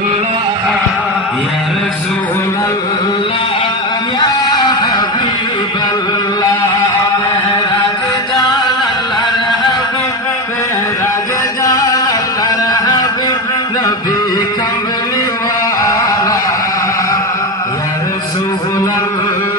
ইয়া রাসূলুল্লাহ ইয়া হাবিবাল্লাহ মেরাজ জান আল্লাহর হাবিব মেরাজ জান আল্লাহর হাবিব নবী কমলি ওয়ালা ইয়া রাসূলুল্লাহ